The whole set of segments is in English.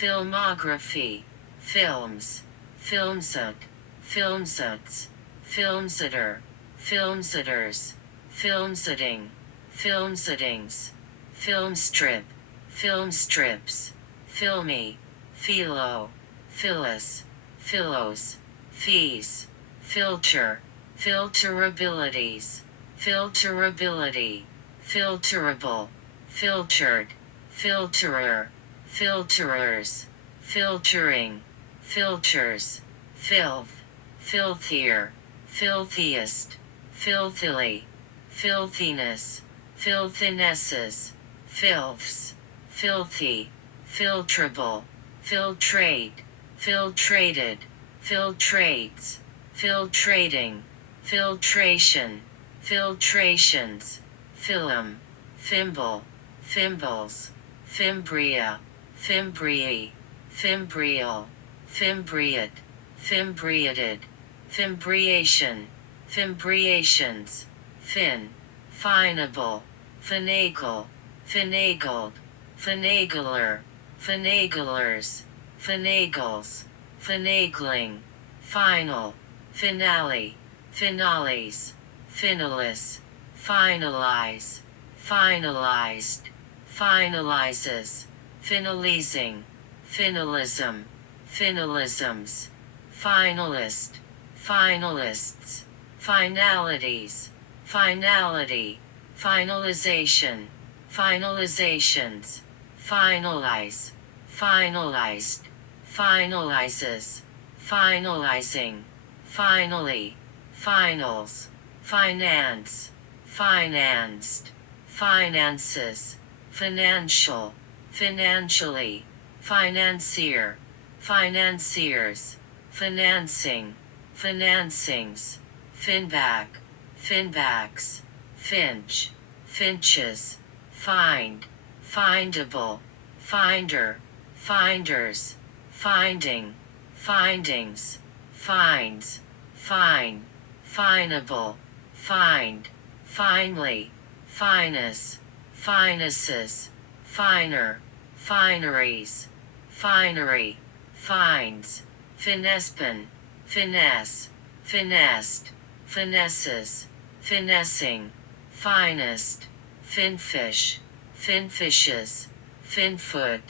filmography, films, filmset, filmsets, filmsitter, filmsitters, filmsitting, filmsittings, filmstrip, filmstrips, filmy, philo, phyllis, philos, fees, filter, filterabilities, filterability, filterable, filtered, filterer, filterers, filtering, filters, filth, filthier, filthiest, filthily, filthiness, filthinesses, filths, filthy, filtrable, filtrate, filtrated, filtrates, filtrating, filtration, filtrations, film, fimble, fimbles, fimbria, fimbriae, fimbrial, fimbriate, fimbriated, fimbriation, fimbriations, fin, finable, finagle, finagled, finagler, finaglers, finagles, finagling, final, finale, finales, finalis, finalize, finalized, finalizes, finalizing, finalism, finalisms, finalist, finalists, finalities, finality, finalization, finalizations, finalize, finalized, finalizes, finalizing, finally, finals, finance, financed, finances, financial, financially, financier, financiers, financing, financings, finback, finbacks, finch, finches, find, findable, finder, finders, finding, findings, finds, fine, finable, find, finely, finus, finuses, finer, fineries, finery, fines, finespin, finesse, finessed, finesses, finessing, finest, finfish, finfishes, finfoot,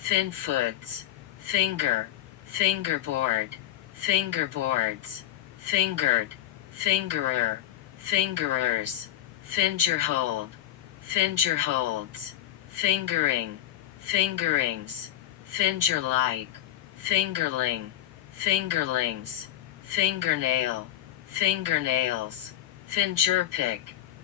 finfoots, finger, fingerboard, fingerboards, fingered, fingerer, fingerers, fingerhold, fingerholds, fingering, fingerings, finger-like, fingerling, fingerlings, fingernail, fingernails, fingerpick,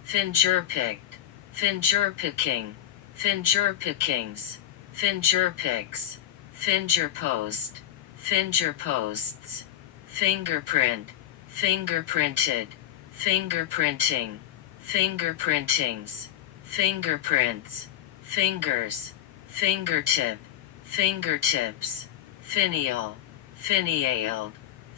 fingerpicked, fingerpicking, fingerpickings, fingerpicks, fingerpost, fingerposts, fingerprint, fingerprinted, fingerprinting, fingerprintings, fingerprints, fingers, fingertip, fingertips, finial, finialed,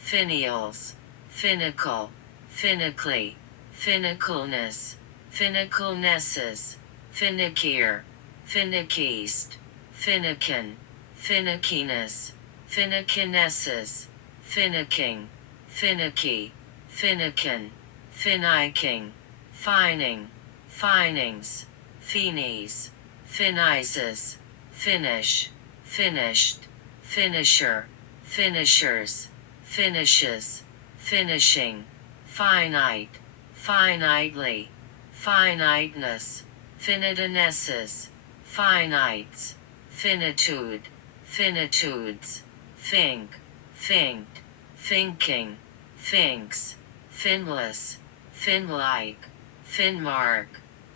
finials, finical, finically, finicalness, finicalnesses, finickier, finickiest, finickin, finickiness, finickinesses, finicking, finicky, finickin, finicking, fining, finings, finies, finizes, finish, finished, finisher, finishers, finishes, finishing, finite, finitely, finiteness, finitinesses, finites, finitude, finitudes, fink, finked, finking, finks, finless, finlike, finmark,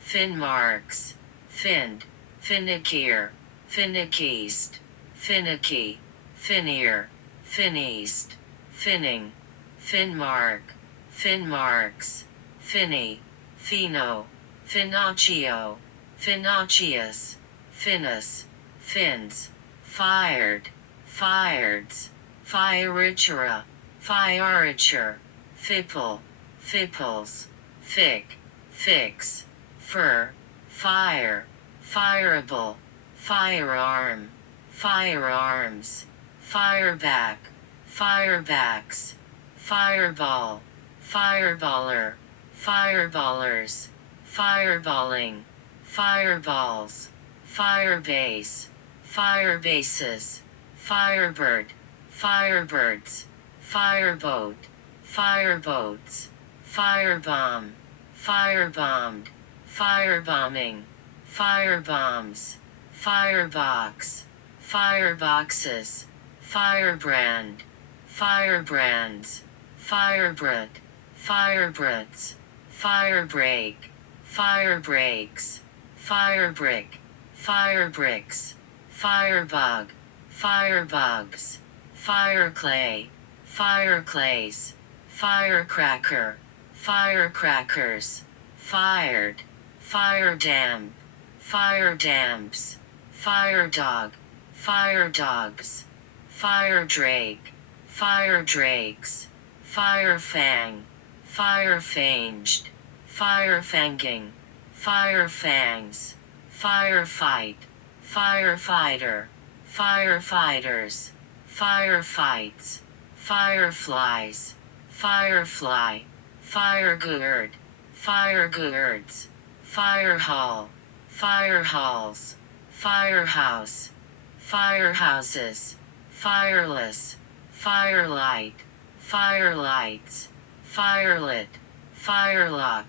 finmarks, finned, finickier, finickiest, finicky, finnier, finneast, finning, finmark, finmarks, finny, fino, finocchio, finocchius, finis, fins, fired, fireds, fioritura, fioriture, fipple, fipples, fick, fix, fir, fire, fireable, firearm, firearms, fireback, firebacks, fireball, fireballer, fireballers, fireballing, fireballs, firebase, firebases, firebird, firebirds, fireboat, fireboats, firebomb, firebombed, firebombing, firebombs, firebox, fireboxes, firebrand, firebrands, firebrut, firebruts, firebreak, firebreaks, firebrick, firebricks, firebug, firebugs, fireclay, fireclays, firecracker, firecrackers, fired, firedam, firedamps, firedog, firedogs, firedrake, firedrakes, firefang, firefanged, firefanging, firefangs, firefight, firefighter, firefighters, firefights, fireflies, firefly, firegourd, firegourds, firehall, firehalls, firehouse, firehouses, fireless, firelight, firelights, firelit, firelock,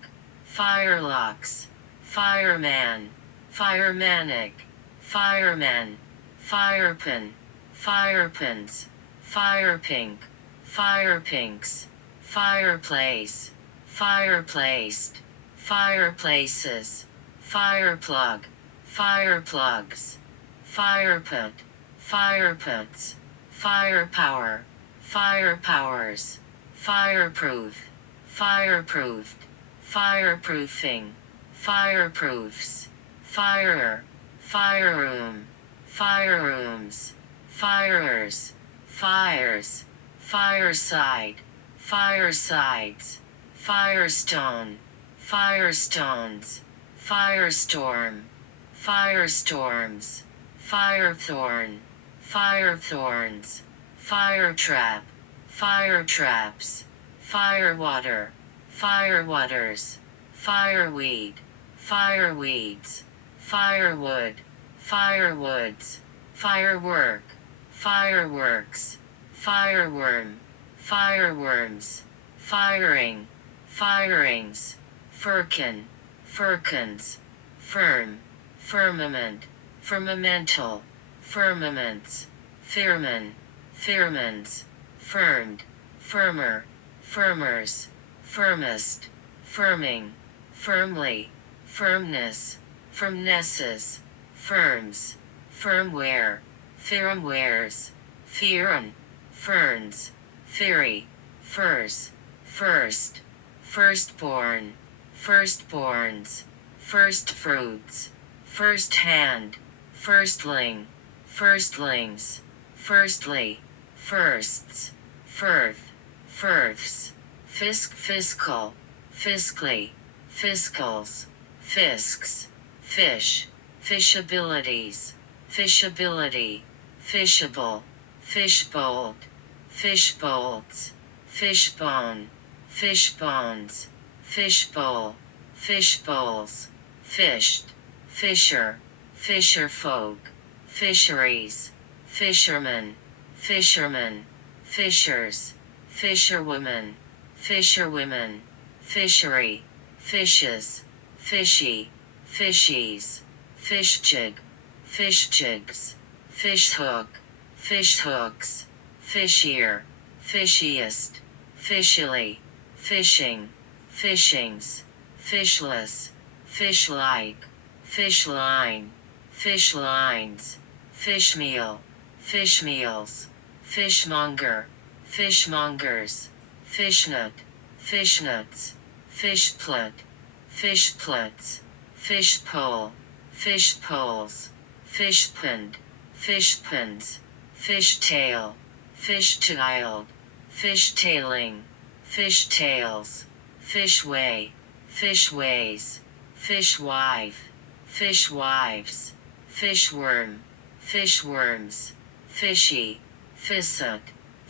firelocks, fireman, firemanic, firemen, firepin, firepins, firepink, firepinks, fireplace, fireplaced, fireplaces, fireplug, fireplugs, fireput, fireputs, firepower, firepowers, fireproof, fireproofed, fireproofing, fireproofs, firer, fireroom, firerooms, firers, fires, fireside, firesides, firestone, firestones, firestorm, firestorms, firethorn, firethorns, firetrap, firetraps, firewater, firewaters, fireweed, fireweeds, firewood, firewoods, firework, fireworks, fireworm, fireworms, firing, firings, firkin, firkins, firm, firmament, firmamental, firmaments, firman, firmans, firmed, firmer, firmers, firmest, firming, firmly, firmness, firmnesses, firms, firmware, firmwares, firm, ferns, fairy, furs, first, firstborn, firstborns, firstfruits, firsthand, firstling, firstlings, firstly, firsts, firth, firths, fiscal, fiscally, fiscals, fisks, fish, fishabilities, fishability, fishable, fishbolt, fishbolts, fishbone, fishbones, fishbowl, fishbowls, fished, fisher, fisherfolk, fisheries, fisherman, fisherman, fishers, fisherwoman, fisherwomen, fishery, fishes, fishy, fishies, fishjig, fishjigs, fishhook, fishhooks, fishier, fishiest, fishily, fishing, fishings, fishless, fishlike, fishline, fishlines, fishmeal, fishmeals, fishmonger, fishmongers, fishnut, fishnuts, fishplut, fishpluts, fishpole, fishpoles, fishpond, fishpins, fishtail, fishchild, fishtailing, fishtails, fishway, fishways, fishwife, fishwives, fishworm, fishworms, fishy, fissut,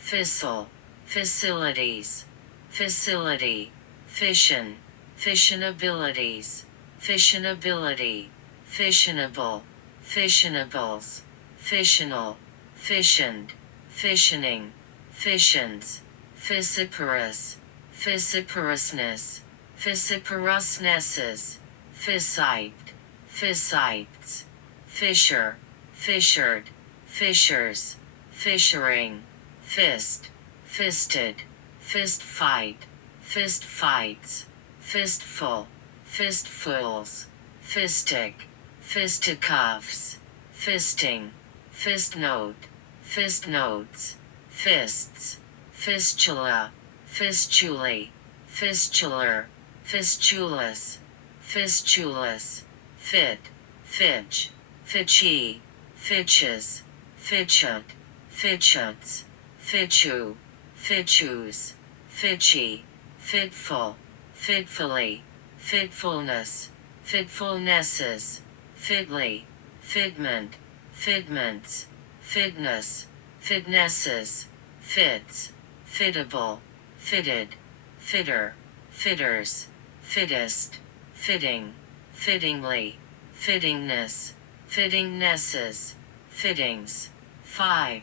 fissile, facilities, facility, fission, fissionabilities, fissionability, fissionable, fissionables, fissional, fissioned, fissioning, fissions, fissiparous, fissiparousness, fissiparousnesses, fissite, fissites, fisher, fissured, fishers, fissuring, fist, fisted, fist fight, fist fights, fistful, fistfuls, fistic, fisticuffs, fisting, fist note, fist notes, fists, fistula, fistulae, fistular, fistulus, fistulus, fit, fitch, fitchy, fitches, fitchut, fitchuts, fitchu, fitchus, fitchy, fitful, fitfully, fitfulness, fitfulnesses, fitly, fitment, fitments, fitness, fitnesses, fits, fittable, fitted, fitter, fitters, fittest, fitting, fittingly, fittingness, fittingnesses, fittings, fivefold,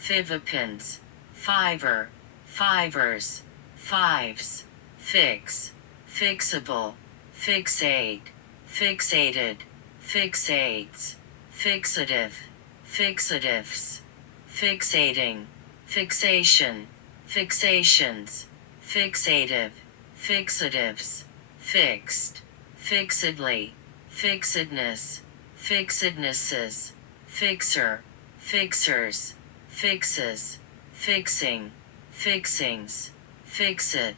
fivipins, fiver, fivers, fives, fix, fixable, fixate, fixated, fixates, fixative, fixatives, fixating, fixation, fixations, fixative, fixatives, fixed, fixedly, fixedness, fixednesses, fixer, fixers, fixes, fixing, fixings, fixit,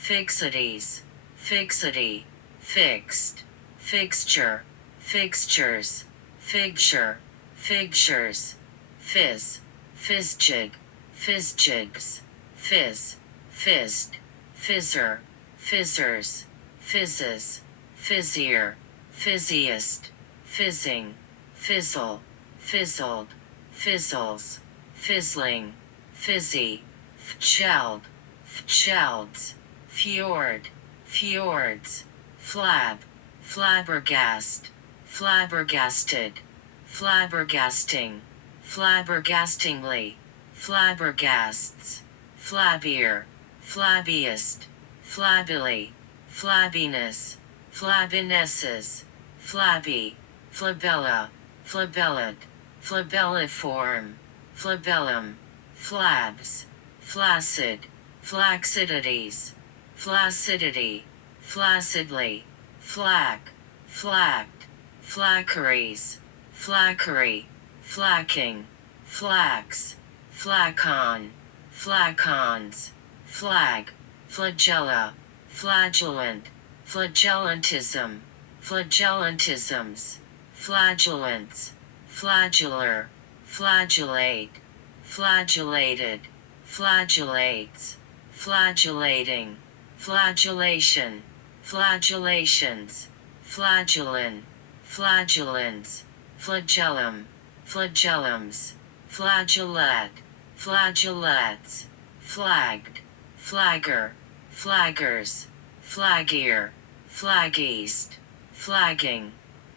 fixities, fixity, fixed, fixture, fixtures, figture, figtures, fizz, fizzjig, fizzjigs, fizz, fizzed, fizzer, fizzers, fizzes, fizzier, fizziest, fizzing, fizzle, fizzled, fizzles, fizzling, fizzy, fcheld, fchelds, fjord, fjords, flab, flabbergast, flabbergasted, flabbergasting, flabbergastingly, flabbergasts, flabbier, flabbiest, flabbily, flabbiness, flabbinesses, flabby, flabella, flabellate, flabelliform, flabellum, flabs, flaccid, flaccidities, flaccidity, flaccidly, flack, flacked, flackeries, flackery, flacking, flax, flacon, flacons, flag, flagella, flagellant, flagellantism, flagellantisms, flagellants, flagellar, flagellate, flagellated, flagellates, flagellating, flagellation, flagellations, flagellin, flagellants, flagellum, flagellums, flagellate, flagellates, flagged, flagger, flaggers, flaggier, flaggeast, flagging,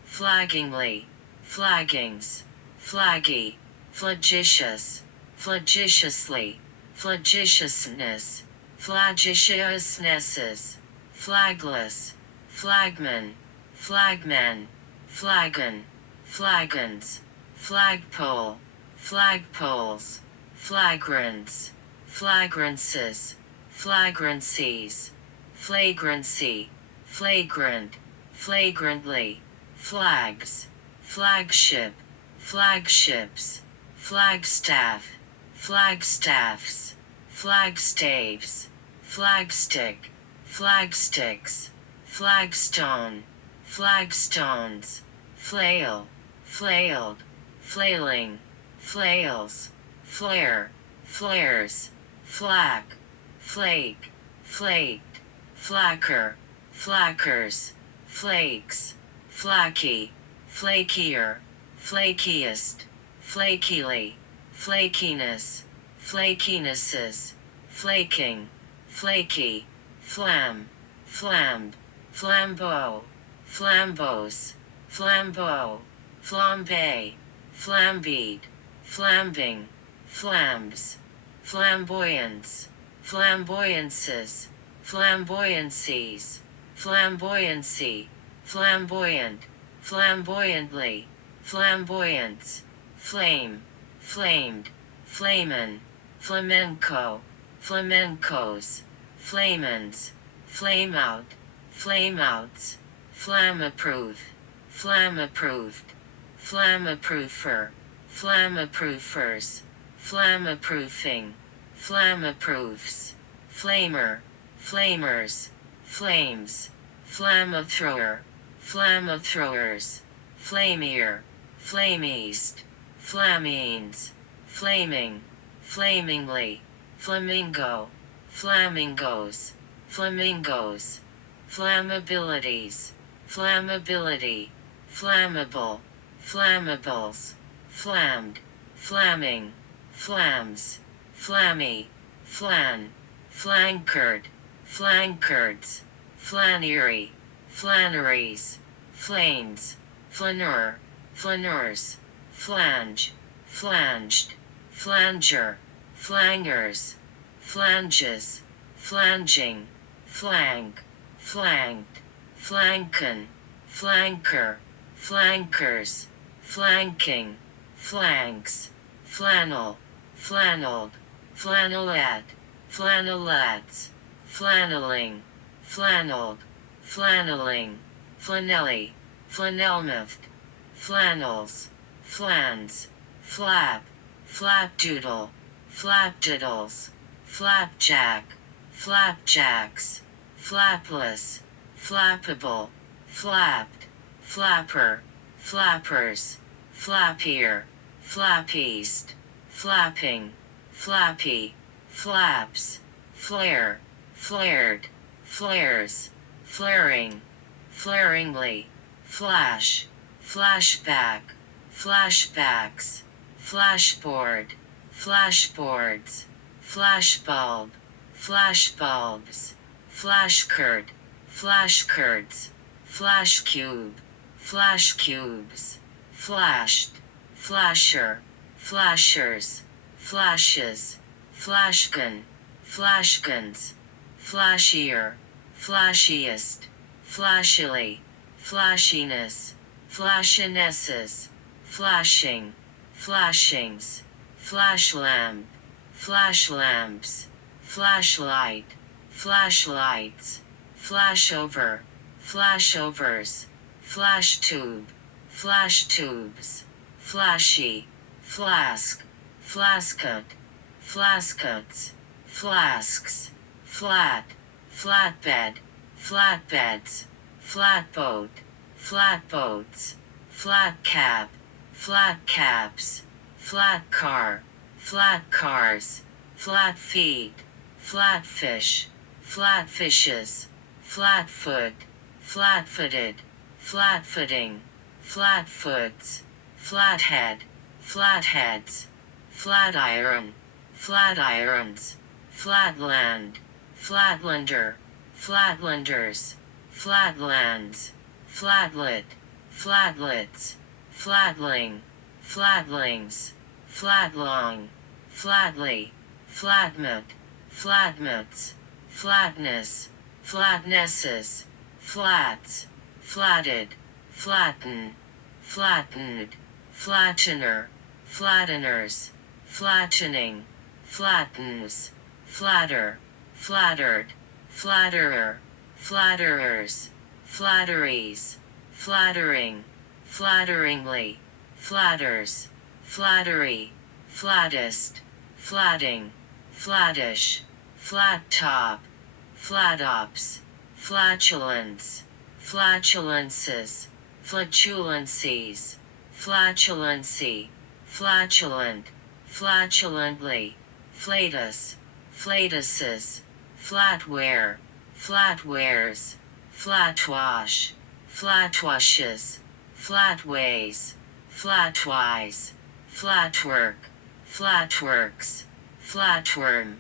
flaggingly, flaggings, flaggy, flagitious, flagitiously, flagitiousness, flagitiousnesses, flagless, flagman, flagmen, flagon, flagons, flagpole, flagpoles, flagrants, flagrances, flagrancies, flagrancy, flagrant, flagrantly, flags, flagship, flagships, flagstaff, flagstaffs, flagstaves, flagstick, flagsticks, flagstone, flagstones, flail, flailed, flailing, flails, flare, flares, flack, flake, flaked, flacker, flackers, flakes, flaky, flakier, flakiest, flakily, flakiness, flakinesses, flaking, flaky, flam, flambe, flambeau, flambeaus, flambeau, flambe, flambeed, flambing, flambs, flamboyance, flamboyances, flamboyancies, flamboyancy, flamboyant, flamboyantly, flamboyance, flame, flamed, flamen, flamenco, flamencos, flamens, flame out, flameouts, flamapprove, flamapproved, flamapproofer, flamaproofers, flamaproofing, flamaproofs, flamer, flamers, flames, flamethrower, flamethrowers, flamier, flameast, flamines, flaming, flamingly, flamingo, flamingos, flamingos, flammabilities, flammability, flammable, flammables, flammed, flamming, flams, flammy, flan, flankered, flankards, flannery, flanneries, flanes, flaneur, flaneurs, flange, flanged, flanger, flangers, flanges, flanging, flank, flanked, flanken, flanker, flankers, flanking, flanks, flannel, flannelled, flannelette, flannellettes, flanneling, flannelled, flanneling, flanelly, flannelmouthed, flannels, flans, flap, flapdoodle, flapdiddles, flapjack, flapjacks, flapless, flappable, flapped, flapper, flappers, flappier, flappiest, flapping, flappy, flaps, flare, flared, flares, flaring, flaringly, flash, flashback, flashbacks, flashboard, flashboards, flashbulb, flashbulbs, flashcurd, flashcurds, flashcube, flashcubes, flashed, flasher, flashers, flashes, flashgun, flashguns, flashier, flashiest, flashily, flashiness, flashinesses, flashing, flashings, flashlamp, flashlamps, flashlight, flashlights, flashover, flashovers, flashtube, flashtubes, flashy, flask, flascot, flascots, flasks, flat, flatbed, flatbeds, flatboat, flatboats, flat cap, flat caps, flat car, flat cars, flat feet, flatfish, flatfishes, flatfoot, flat-footed, flat-footing, flatfoots, flathead, flatheads, flatiron, flatirons, flatland, flatlander, flatlanders, flatlands, flatlet, flatlets, flatling, flatlings, flatlong, flatly, flatmut, flatmuts, flatness, flatnesses, flats, flatted, flatten, flattened, flattener, flatteners, flattening, flattens, flatter, flattered, flatterer, flatterers, flatteries, flattering, flatteringly, flatters, flattery, flattest, flatting, flattish, flat top, flatops, flatulence, flatulences, flatulencies, flatulency, flatulent, flatulently, flatus, flatuses, flatware, flatwares, flatwash, flatwashes, flatways, flatwise, flatwork, flatworks, flatworm,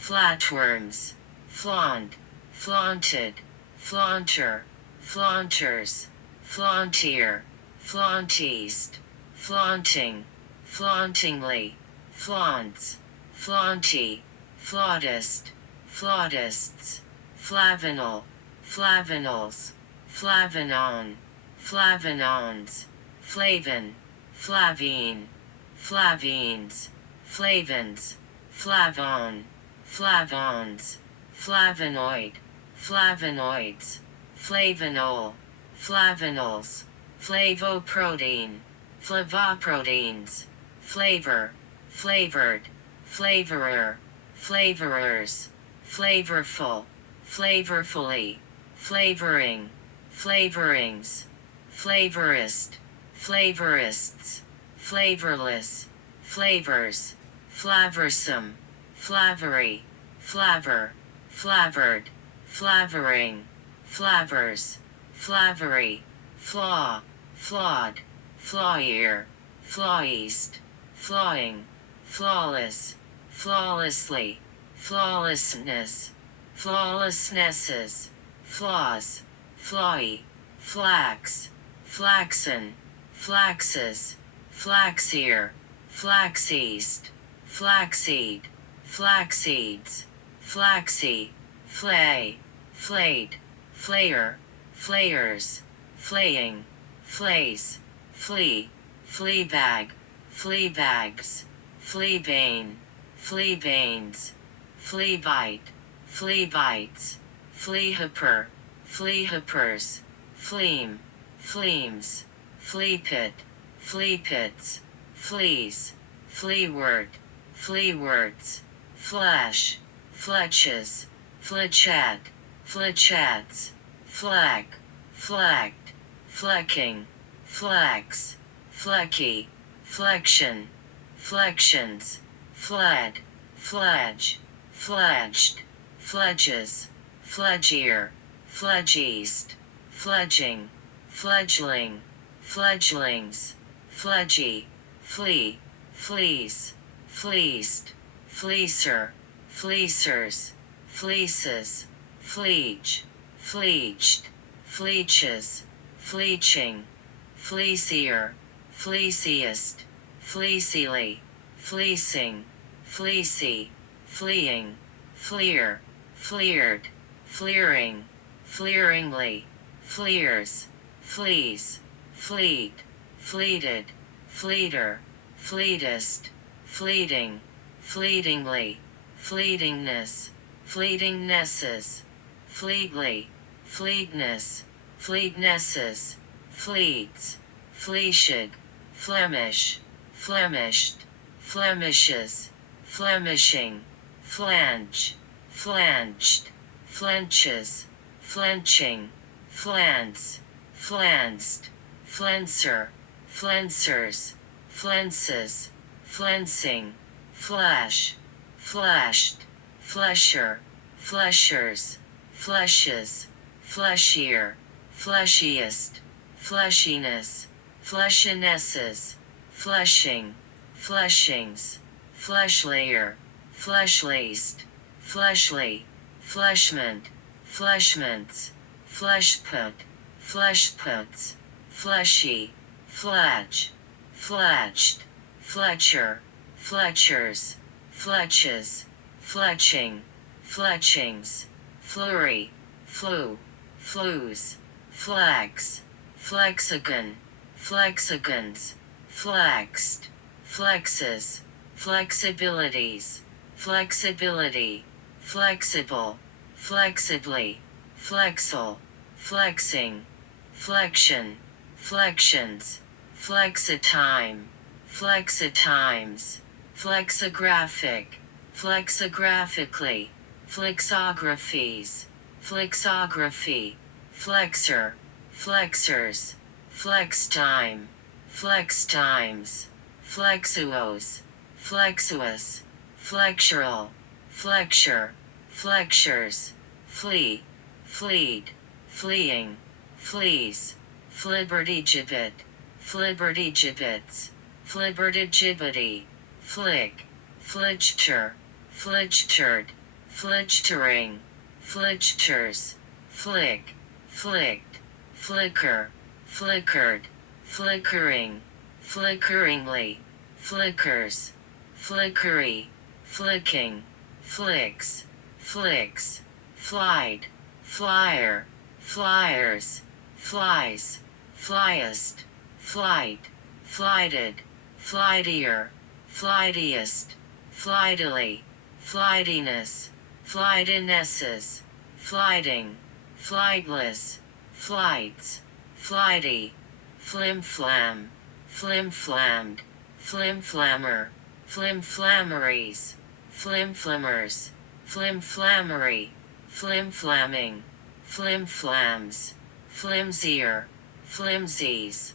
flatworms, flaunt, flaunted, flaunter, flaunters, flauntier, flaunteast, flaunting, flauntingly, flaunts, flaunty, flautist, flautists, flavanal, flavanals, flavanon, flavanons, flavin, flavine, flavines, flavins, flavon, flavons, flavonoid, flavonoids, flavanol, flavanols, flavoprotein, flavoproteins, flavor, flavored, flavorer, flavorers, flavorful, flavorfully, flavoring, flavorings, flavorist, flavorists, flavorless, flavors, flavorsome, flavory, flavor, flavored, flavoring, flavors, flavory, flaw, flawed, flawier, flaweast, flawing, flawless, flawlessly, flawlessness, flawlessnesses, flaws, flawy, flax, flaxen, flaxes, flaxier, flaxeast, flaxseed, flaxseeds, flaxy, flay, flayed, flayer, flayers, flaying, flays, flea, fleabag, fleabags, fleabane, fleabanes, fleabite, fleabites, fleahipper, fleahippers, fleam, fleams, fleapit, fleapits, fleas, fleawort, fleaworts, flash, fletches, fletchat, fletchats, flack, flacked, flecking, flax, flecky, flexion, flexions, fled, fledge, fledged, fledges, fledgier, fledgeast, fledging, fledgling, fledglings, fledgy, flea, fleece, fleeced, fleecer, fleecers, fleeces, fleech, fleeched, fleeches, fleeching, fleecier, fleeciest, fleecily, fleecing, fleecy, fleeing, fleer, fleered, fleering, fleeringly, fleers, fleas, fleet, fleeted, fleeter, fleetest, fleeting, fleetingly, fleetingness, fleetingnesses, fleetly, fleetness, fleetnesses, fleets, fleeshig, Flemish, flemished, flemishes, flemishing, flange, flanched, flenches, flenching, flance, flanced, flencer, flencers, flences, flensing, flash, flashed, flesher, fleshers, fleshes, fleshier, fleshiest, fleshiness, fleshinesses, fleshing, fleshings, fleshlayer, fleshlaced, fleshly, fleshment, fleshments, fleshput, fleshputs, fleshy, flatch, flatched, fletcher, fletchers, fletches, fletching, fletchings, flurry, flu, flues, flax, flexagon, flexagons, flaxed, flexes, flexibilities, flexibility, flexible, flexibly, flexile, flexing, flexion, flexions, flexitime, flexitimes, flexographic, flexigraphically, flexographies, flexography, flexor, flexers, flextime, flextimes, flexuos, flexuous, flexural, flexure, flexures, flee, fleed, fleeing, fleas, flibbertigibbet, flibbertigibbets, flibbertigibbety, flick, fligchter, fligchterd, fligchtering, fligchters, flick, flicked, flicker, flickered, flickering, flickeringly, flickers, flickery, flicking, flicks, flicks, flied, flyer, flyers, flies, flyest, flight, flighted, flightier, flightiest, flightily, flightiness, flightinesses, flighting, flightless, flights, flighty, flimflam, flimflammed, flimflammer, flimflammeries, flimflammers, flimflammery, flimflamming, flimflams, flimsier, flimsies,